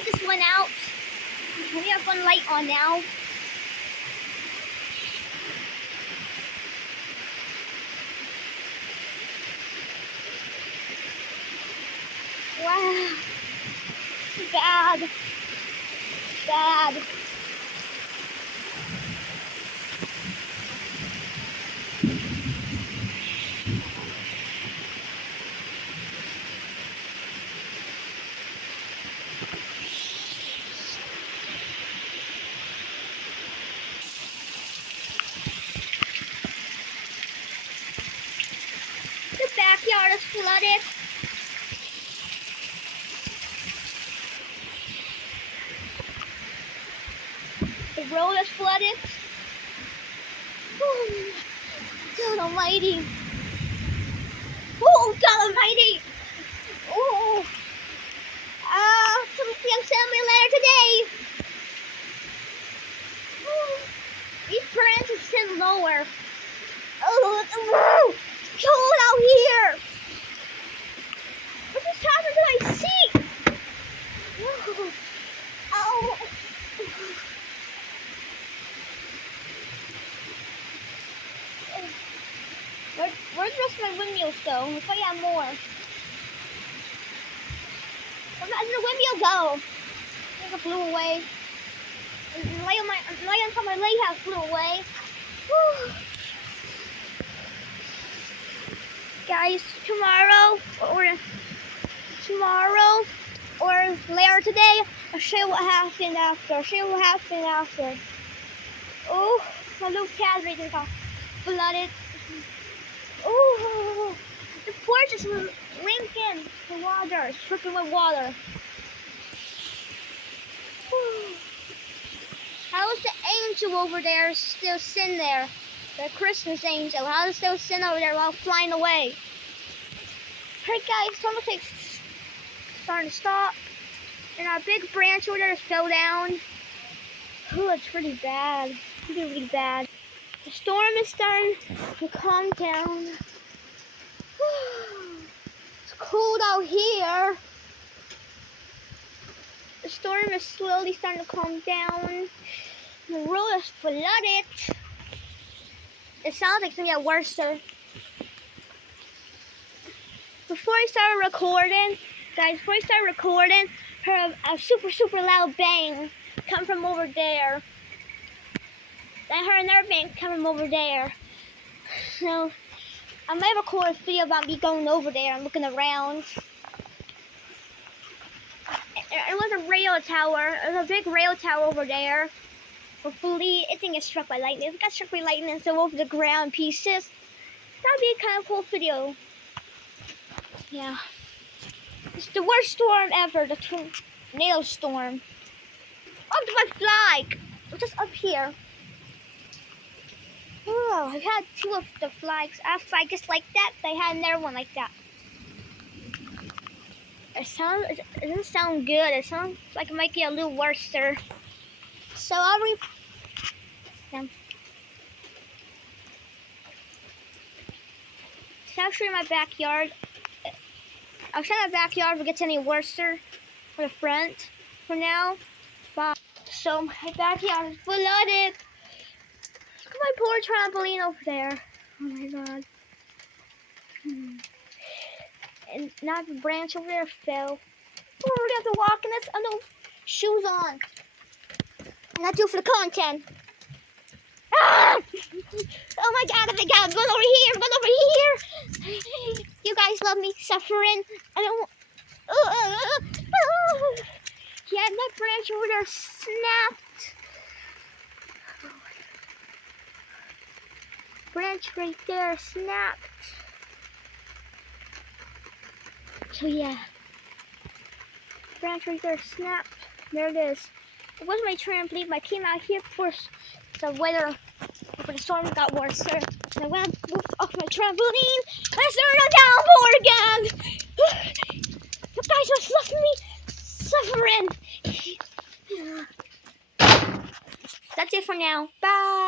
light just went out. We have one light on now. Wow. Bad. Bad. The backyard is flooded. The road is flooded. Oh, God Almighty. Oh, God Almighty. Oh. Somebody sent me a letter today. Oh, these branches sit lower. Oh, it's cold out here. What just happened to my seat? Oh. Oh. Where's the rest of my windmills go? If I have more. Where did the windmill go? I think it flew away. And light on top of my lighthouse flew away. Whew. Guys, tomorrow or later today, I'll show you what happened after. Oh, my little cat right there got flooded. Oh, the porch is rinking the water. It's dripping with water. How is the angel over there still sitting there? The Christmas angel. How is it still sitting over there while flying away? Alright guys, it's starting to stop. And our big branch over there fell down. Oh, it's pretty bad. Really bad. The storm is starting to calm down. It's cold out here. The storm is slowly starting to calm down. The road is flooded. It sounds like it's gonna get worse. Before I started recording, guys, heard a super loud bang come from over there. Then I heard another bang come from over there. So I might record a video about me going over there and looking around. It was a rail tower. It was a big rail tower over there. Hopefully, it didn't get struck by lightning. If it got struck by lightning and so over the ground in pieces, that'd be a kind of cool video. Yeah. It's the worst storm ever, the tornado storm. Oh, my flag! It's just up here. Oh, I've had two of the flags. I have flag just like that. They had another one like that. It doesn't sound good. It sounds like it might get a little worse, sir. So it's actually in my backyard. I'll show my backyard if it gets any worse for the front. For now, bye. So my backyard is flooded. Look at my poor trampoline over there. Oh my God. And now the branch over there fell. Oh, we're gonna have to walk in this. I no shoes on. I gotta do it for the content. Ah! Oh my God! I'm going over here. You guys love me suffering. I don't. Yeah, that branch over there snapped. Branch right there snapped. So yeah, branch right there snapped. There it is. It was my trampoline. I came out here before the weather, before the storm got worse. And I went off my trampoline and I started downpour again. You guys just left me suffering. That's it for now. Bye.